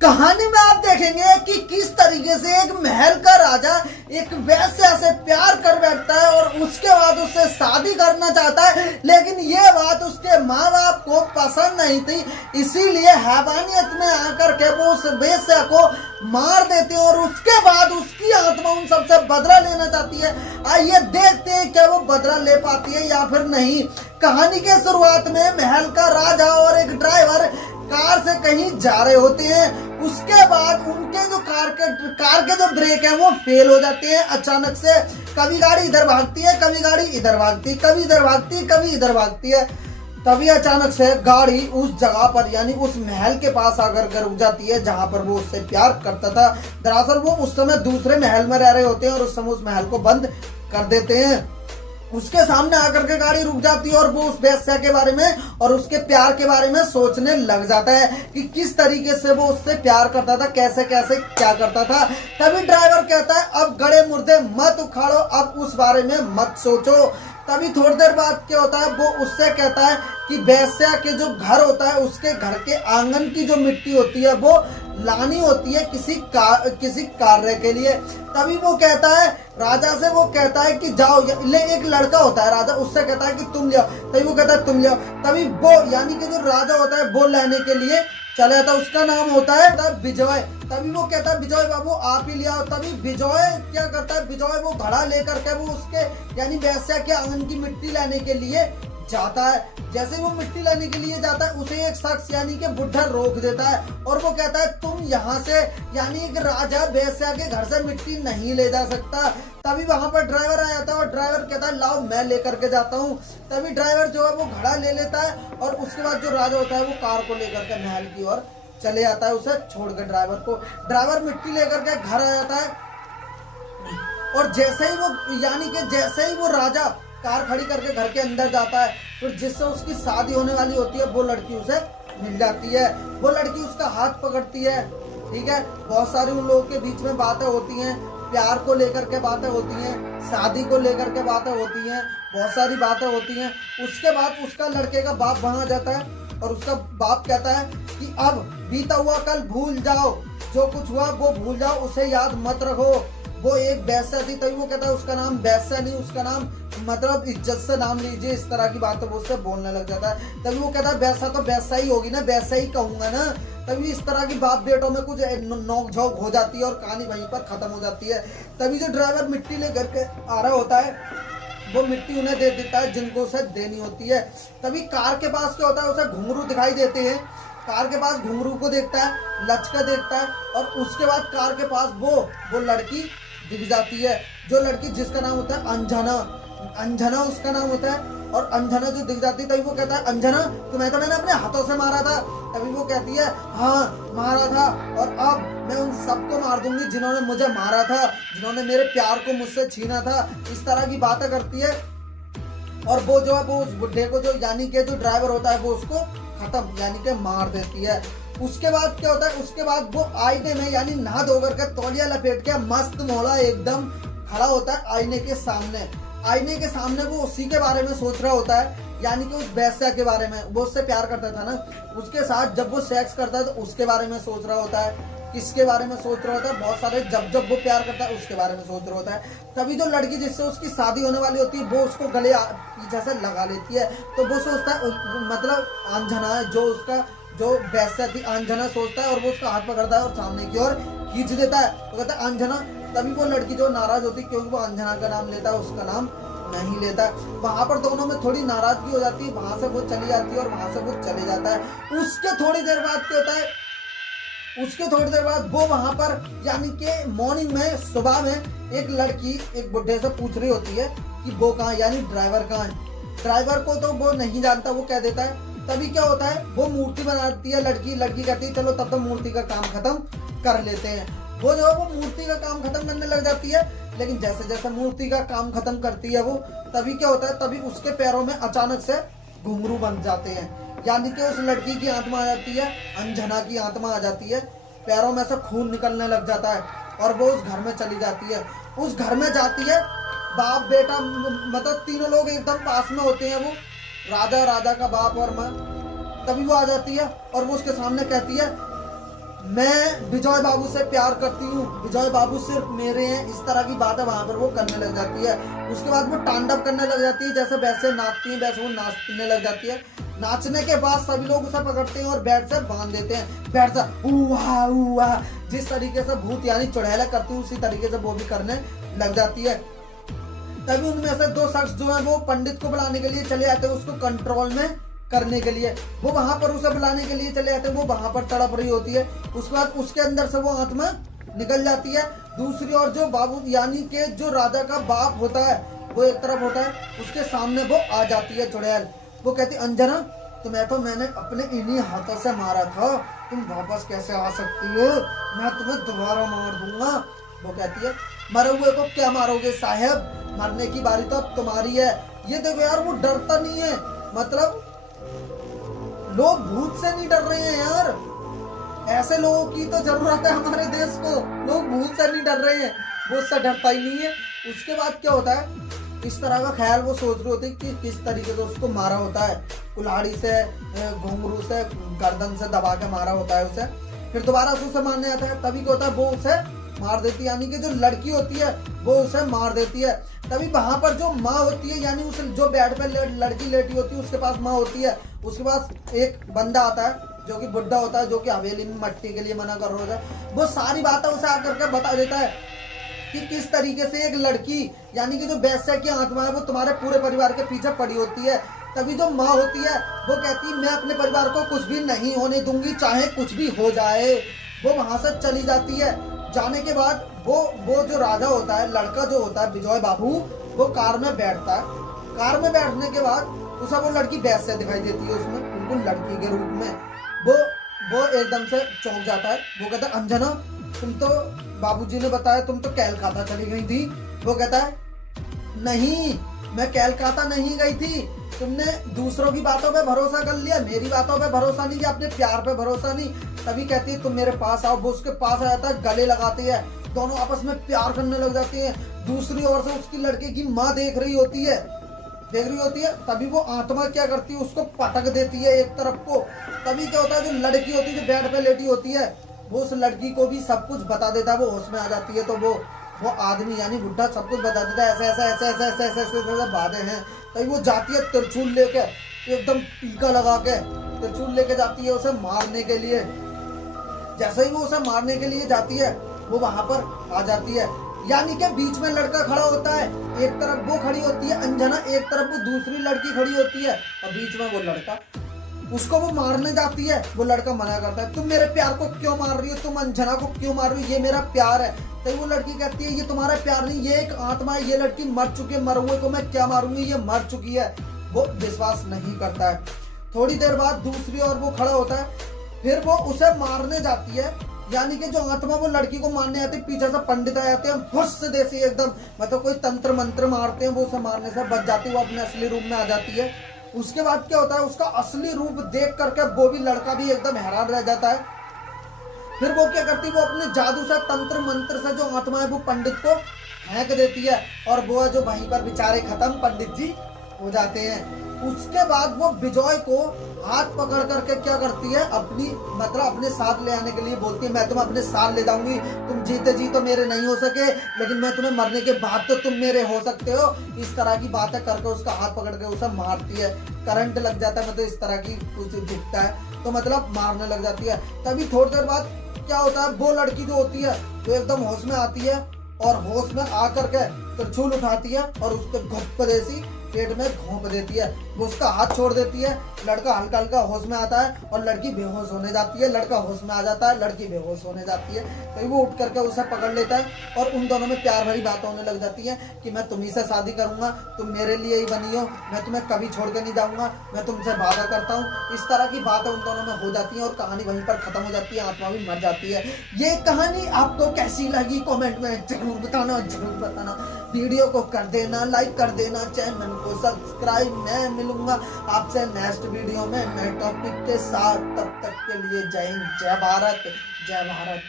कहानी में आप देखेंगे कि किस तरीके से एक महल का राजा एक वेश्या से प्यार कर बैठता है और उसके बाद उससे शादी करना चाहता है, लेकिन ये बात उसके माँ बाप को पसंद नहीं थी। इसीलिए हैवानियत में आकर के वो उस वेश्या को मार देते हैं और उसके बाद उसकी आत्मा उन सबसे बदला लेना चाहती है। आइए देखते हैं क्या वो बदला ले पाती है या फिर नहीं। कहानी के शुरुआत में महल का राजा और एक ड्राइवर कार से कहीं जा रहे होते हैं। उसके बाद उनके जो कार के जो ब्रेक है वो फेल हो जाते हैं अचानक से। कभी गाड़ी इधर भागती है, कभी गाड़ी इधर भागती है, कभी इधर भागती है, कभी इधर भागती है। तभी अचानक से गाड़ी उस जगह पर यानी उस महल के पास आकर रुक जाती है जहां पर वो उससे प्यार करता था। दरअसल वो उस समय दूसरे महल में रह रहे होते हैं और उस समय उस महल को बंद कर देते हैं। उसके सामने आकर के गाड़ी रुक जाती है और वो उस वेश्या के बारे में और उसके प्यार के बारे में सोचने लग जाता है कि किस तरीके से वो उससे प्यार करता था, कैसे कैसे क्या करता था। तभी ड्राइवर कहता है अब गड़े मुर्दे मत उखाड़ो, अब उस बारे में मत सोचो। तभी थोड़ी देर बाद क्या होता है, वो उससे कहता है कि वेश्या के जो घर होता है उसके घर के आंगन की जो मिट्टी होती है वो लानी होती है किसी कार्य के लिए। तभी वो कहता है राजा से, वो कहता है कि जाओ ले। एक लड़का होता है राजा, उससे कहता है कि तुम ले आओ। तभी वो कहता है तुम ले आओ। तभी वो यानी कि जो राजा होता है वो लेने के लिए चला जाता है। उसका नाम होता है विजय। तभी वो कहता है विजय बाबू आप ही ले आओ। तभी विजय क्या करता है, विजय वो घड़ा लेकर के वो उसके यानी वेश्या के आंगन की मिट्टी लाने के लिए जाता है। जैसे वो मिट्टी लाने के लिए जाता है उसे एक शख्स यानी कि बुढ़ा रोक देता है और वो कहता है तुम यहाँ से यानी एक राजा वेश्या के घर से मिट्टी नहीं ले जा सकता। तभी वहां पर ड्राइवर आ जाता है और ड्राइवर कहता है लाओ मैं लेकर के जाता हूँ। तभी ड्राइवर जो है वो घड़ा ले लेता है और उसके बाद जो राजा होता है वो कार को लेकर के महल की ओर चले जाता है, उसे छोड़ के ड्राइवर को। ड्राइवर मिट्टी लेकर के घर आ जाता है और जैसे ही वो राजा कार खड़ी करके घर के अंदर जाता है फिर जिससे उसकी शादी होने वाली होती है वो लड़की उसे मिल जाती है। वो लड़की उसका हाथ पकड़ती है, ठीक है। बहुत सारी उन लोगों के बीच में बातें होती हैं, प्यार को लेकर के बातें होती हैं, शादी को लेकर के बातें होती हैं, बहुत सारी बातें होती हैं। उसके बाद उसका लड़के का बाप वहां आ जाता है और उसका बाप कहता है कि अब बीता हुआ कल भूल जाओ, जो कुछ हुआ वो भूल जाओ, उसे याद मत रखो। वो एक वेश्या थी। तभी वो कहता है उसका नाम वेश्या नहीं, उसका नाम मतलब इज्जत से नाम लीजिए। इस तरह की बातें वो उससे बोलने लग जाता है। तभी वो कहता है वैसा तो वैसा ही होगी ना, वैसा ही कहूंगा ना। तभी इस तरह की बाप बेटों में कुछ नोक झोंक हो जाती है और कहानी वहीं पर खत्म हो जाती है। तभी जो ड्राइवर मिट्टी लेकर के आ रहा होता है वो मिट्टी उन्हें दे देता है जिनको उसे देनी होती है। तभी कार के पास क्या होता है, उसे घुंघरू दिखाई देते हैं। कार के पास घुंघरू को देखता है, लचका देखता है और उसके बाद कार के पास वो लड़की दिख जाती है। जो लड़की जिसका नाम होता है अंजना उसका नाम होता है। और अंजना जो दिख जाती है तभी वो कहता है अंजना तुम्हें तो मैंने अपने हाथों से मारा था। तभी वो कहती है हाँ मारा था और अब मैं उन सबको मार दूंगी जिन्होंने मुझे मारा था, जिन्होंने मेरे प्यार को मुझसे छीना था। इस तरह की बातें करती है और वो जो है वो उस बुड्ढे को जो यानी कि जो ड्राइवर होता है वो उसको खत्म यानी कि मार देती है। उसके बाद क्या होता है, उसके बाद वो आईने में यानी नहा धोकर के तौलिया लपेट के मस्त मोड़ा एकदम खड़ा होता है आईने के सामने। आईने के सामने वो उसी के बारे में सोच रहा होता है यानी कि उस वेश्या के बारे में। वो उससे प्यार करता था ना, उसके साथ जब वो सेक्स करता है तो उसके बारे में सोच रहा होता है। किसके बारे में सोच रहा होता है, बहुत सारे जब वो प्यार करता है उसके बारे में सोच रहा होता है। तभी जो लड़की जिससे उसकी शादी होने वाली होती है वो उसको गले पीछे से लगा लेती है। तो वो सोचता है मतलब अंजना है जो वेश्या थी, अंजना सोचता है और वो उसका हाथ पकड़ता है और सामने की ओर खींच देता है। तो कहता है अंजना। तभी वो लड़की जो नाराज होती है क्योंकि वो अंजना का नाम लेता है, उसका नाम नहीं लेता। वहां पर दोनों में थोड़ी नाराजगी हो जाती है, वहां से वो चली जाती है और वहां से वो चले जाता है। उसके थोड़ी देर बाद क्या होता है, उसके थोड़ी देर बाद वो वहां पर यानी कि मॉर्निंग में सुबह में एक लड़की एक बुढ़े से पूछ रही होती है कि वो कहाँ यानी ड्राइवर कहाँ है। ड्राइवर को तो वो नहीं जानता, वो कह देता है। तभी क्या होता है, वो मूर्ति बनाती है लड़की कहती है चलो तब तो मूर्ति का काम खत्म कर लेते हैं। वो जो है वो मूर्ति का काम खत्म करने लग जाती है। लेकिन जैसे जैसे मूर्ति का काम खत्म करती है वो, तभी क्या होता है, तभी उसके पैरों में अचानक से घुंघरू बन जाते हैं। यानी कि उस लड़की की आत्मा आ जाती है, अंजना की आत्मा आ जाती है। पैरों में से खून निकलने लग जाता है और वो उस घर में चली जाती है। उस घर में जाती है, बाप बेटा मतलब तीनों लोग एकदम पास में होते हैं, वो राजा का बाप और माँ। तभी वो आ जाती है और वो उसके सामने कहती है मैं विजय बाबू से प्यार करती हूँ, विजय बाबू सिर्फ मेरे हैं, इस तरह की बातें वहां पर वो करने लग जाती है। उसके बाद वो तांडव करने लग जाती है, जैसे वैसे नाचती है वैसे वो नाचने लग जाती है। नाचने के बाद सभी लोग उसे पकड़ते हैं और बेड से बांध देते हैं। बेड से हुआ हुआ जिस तरीके से भूत यानी चुड़ैला करती है उसी तरीके से वो भी करने लग जाती है। तभी उनमें से दो शख्स जो है वो पंडित को बुलाने के लिए चले आते हैं, उसको कंट्रोल में करने के लिए। वो वहां पर उसे बुलाने के लिए चले आते हैं, वो वहां पर तड़प रही होती है। उसके बाद उसके अंदर से वो आत्मा निकल जाती है। दूसरी ओर जो बाबू यानी के जो राजा का बाप होता है वो एक तरफ होता है, उसके सामने वो आ जाती है चुड़ैल। वो कहती अंजना तुम्हें तो मैंने अपने इन्हीं हाथों से मारा था, तुम वापस कैसे आ सकती हो, मैं तुम्हें दोबारा मार दूंगा। वो कहती है मरे हुए को क्या मारोगे साहब, मरने की बारी तो अब तुम्हारी है। ये देखो यार वो डरता नहीं है, मतलब लोग भूत से नहीं डर रहे हैं यार, ऐसे लोगों की तो जरूरत है हमारे देश को। लोग भूत से नहीं डर रहे हैं, वो उससे डरता ही नहीं है। उसके बाद क्या होता है, इस तरह का ख्याल वो सोच रहे होते हैं कि किस तरीके से उसको मारा होता है, कुल्हाड़ी से, घुंघरू से, गर्दन से दबा के मारा होता है उसे। फिर दोबारा उसे मारने आता है, तभी क्या होता है वो उसे मार देती है, यानी कि जो लड़की होती है वो उसे मार देती है। तभी वहां पर जो माँ होती है यानी उस जो बेड पे लड़की लेटी होती है उसके पास माँ होती है। उसके पास एक बंदा आता है जो कि बुड्ढा होता है, जो कि हवेली में मट्टी के लिए मना कर रहा होता है। वो सारी बातें उसे आकर के बता देता है कि किस तरीके से एक लड़की यानी कि जो वैश्या की आत्मा है वो तुम्हारे पूरे परिवार के पीछे पड़ी होती है। तभी जो माँ होती है वो कहती है मैं अपने परिवार को कुछ भी नहीं होने दूंगी, चाहे कुछ भी हो जाए। वो वहां से चली जाती है। जाने के बाद वो जो राजा होता है, लड़का जो होता है विजय बाबू, वो कार में बैठता है। कार में बैठने के बाद उसे वो लड़की वैश्या दिखाई देती है, उसमें बिल्कुल लड़की के रूप में। वो एकदम से चौंक जाता है। वो कहता है अंजना तुम तो, बाबूजी ने बताया तुम तो कैलकाता चली गई थी। वो कहता है नहीं मैं कैलकाता नहीं गई थी, तुमने दूसरों की बातों पे भरोसा कर लिया, मेरी बातों पे भरोसा नहीं किया, अपने प्यार पे भरोसा नहीं। तभी कहती है तुम मेरे पास आओ। वो उसके पास आ जाता है, गले लगाती है, दोनों आपस में प्यार करने लग जाती है। दूसरी ओर से उसकी लड़के की माँ देख रही होती है। तभी वो आत्मा क्या करती है, उसको पटक देती है एक तरफ को। तभी क्या होता है, जो लड़की होती है जो बेड पे लेटी होती है वो उस लड़की को भी सब कुछ बता देता है। वो होश में आ जाती है तो वो आदमी यानी बुढ़ा सब कुछ बता देता है, ऐसे ऐसे ऐसे ऐसे ऐसे ऐसे ऐसे ऐसे बातें हैं। तभी वो जाती है त्रिशूल लेके, एकदम टीका लगा के त्रिशूल लेके जाती है उसे मारने के लिए। जैसे ही वो उसे मारने के लिए जाती है वो वहां पर आ जाती है, यानी कि बीच में लड़का खड़ा होता है, एक तरफ वो खड़ी होती है अंजना, एक तरफ वो दूसरी लड़की खड़ी होती है और बीच में वो लड़का। उसको वो मारने जाती है, वो लड़का मना करता है तुम मेरे प्यार को क्यों मार रही हो, तुम अंजना को क्यों मार रही हो, ये मेरा प्यार है। तो वो लड़की कहती है ये तुम्हारा प्यार नहीं, ये एक आत्मा है, ये लड़की मर चुकी है, मरे हुए को मैं क्या मारूंगी, ये मर चुकी है। वो विश्वास नहीं करता है। थोड़ी देर बाद दूसरी ओर वो खड़ा होता है, फिर वो उसे मारने जाती है, यानी कि जो आत्मा वो लड़की को मारने आती है, पीछे से पंडित आ जाते हैं, फुस से देसी एकदम मतलब कोई तंत्र मंत्र मारते हैं, वो उसे मारने से बच जाती है, वो अपने असली रूप में आ जाती है। उसके बाद क्या होता है, उसका असली रूप देख करके वो भी लड़का भी एकदम हैरान रह जाता है। फिर वो क्या करती है, वो अपने जादू से तंत्र मंत्र से जो आत्मा है वो पंडित को फेंक देती है और वो जो वहीं पर बेचारे खत्म पंडित जी हो जाते हैं। उसके बाद वो विजय को हाथ पकड़ करके क्या करती है, अपनी मतलब अपने साथ ले आने के लिए बोलती है मैं तुम्हें अपने साथ ले जाऊंगी, तुम जीते जी तो मेरे नहीं हो सके लेकिन मैं तुम्हें मरने के बाद तो तुम मेरे हो सकते हो। इस तरह की बातें करके उसका हाथ पकड़ के उसे मारती है। करंट लग जाता है, मतलब इस तरह की कुछ दिखता है तो मतलब मारने लग जाती है। तभी थोड़ी देर बाद क्या होता है, वो लड़की जो होती है वो एकदम होश में आती है और होश में आकर के त्रिशूल उठाती है और उसके घुप देसी पेट में घोंप देती है। वो उसका हाथ छोड़ देती है, लड़का हल्का हल्का होश में आता है और लड़की बेहोश होने जाती है। लड़का होश में आ जाता है, लड़की बेहोश होने जाती है। तो वो उठ करके उसे पकड़ लेता है और उन दोनों में प्यार भरी बात होने लग जाती है कि मैं तुम्ही से शादी करूंगा, तुम मेरे लिए ही बनी हो, मैं तुम्हें कभी छोड़ के नहीं जाऊंगा, मैं तुमसे वादा करता हूँ। इस तरह की बातें उन दोनों में हो जाती है और कहानी वहीं पर खत्म हो जाती है, आत्मा भी मर जाती है। ये कहानी आपको कैसी लगी कमेंट में जरूर बताना, जरूर बताना। वीडियो को कर देना लाइक, कर देना चैनल को सब्सक्राइब। मैं मिलूंगा आपसे नेक्स्ट वीडियो में नए टॉपिक के साथ, तब तक के लिए जय हिंद, जय भारत, जय भारत।